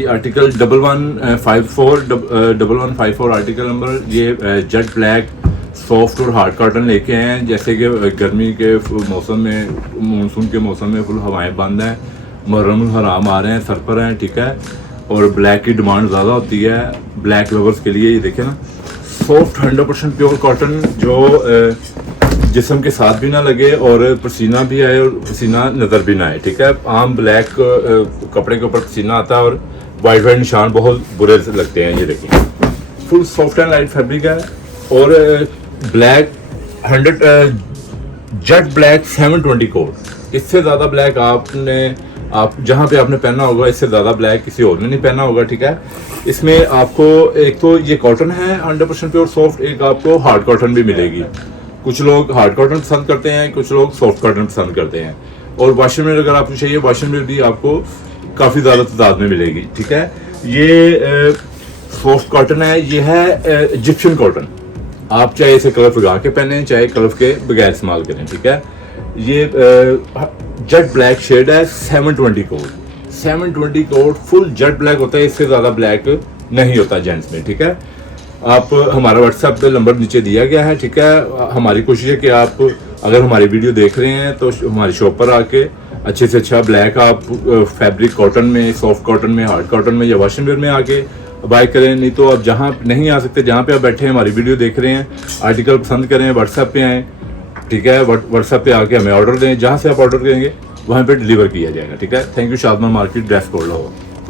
ये article 1154 article number, ये jet black soft और हार्ड कॉटन लेके आए हैं। जैसे कि गर्मी के मौसम में, मानसून के मौसम में फुल हवाएं बंद हैं, मुहर्रम हराम आ रहे हैं, सर पर हैं, ठीक है। और ब्लैक की डिमांड ज़्यादा होती है ब्लैक लवर्स के लिए। ये देखें ना, सॉफ्ट 100% प्योर कॉटन, जो जिस्म के साथ भी ना लगे और पसीना भी आए और पसीना नज़र भी ना आए, ठीक है। आम ब्लैक कपड़े के ऊपर पसीना आता है और वाइट वाइट निशान बहुत बुरे लगते हैं। ये देखिए, full soft and light fabric है और ब्लैक 100 जेट ब्लैक 720 कोड। इससे ज़्यादा ब्लैक आप जहाँ पे आपने पहना होगा, इससे ज़्यादा ब्लैक किसी और ने नहीं पहना होगा, ठीक है। इसमें आपको एक तो ये कॉटन है 100% प्योर सॉफ्ट, एक आपको हार्ड कॉटन भी मिलेगी। कुछ लोग हार्ड कॉटन पसंद करते हैं, कुछ लोग सॉफ्ट कॉटन पसंद करते हैं। और वाशिंग में अगर आपको चाहिए, वाशिंग में भी आपको काफ़ी ज़्यादा तादाद में मिलेगी, ठीक है। ये सॉफ्ट कॉटन है, ये है इजिप्शियन कॉटन। आप चाहे इसे कलफ लगा के पहने, चाहे कलफ के बगैर इस्तेमाल करें, ठीक है। ये जेट ब्लैक शेड है, 720 code. 720 code full jet black होता है, इससे ज़्यादा ब्लैक नहीं होता जेंट्स में, ठीक है। आप हमारा व्हाट्सएप पे नंबर नीचे दिया गया है, ठीक है। हमारी कोशिश है कि आप अगर हमारी वीडियो देख रहे हैं तो हमारी शॉप पर आके अच्छे से अच्छा ब्लैक आप फैब्रिक कॉटन में, सॉफ्ट कॉटन में, हार्ड कॉटन में या वॉशिंग वेयर में आके बाय करें। नहीं तो आप जहाँ नहीं आ सकते, जहाँ पे आप बैठे हैं, हमारी वीडियो देख रहे हैं, आर्टिकल पसंद करें, व्हाट्सएप पे आएँ, ठीक है। व्हाट्सएप पे आके हमें ऑर्डर दें, जहाँ से आप ऑर्डर करेंगे वहाँ पे डिलीवर किया जाएगा, ठीक है। Thank you. Shadman market, dress code Lahore.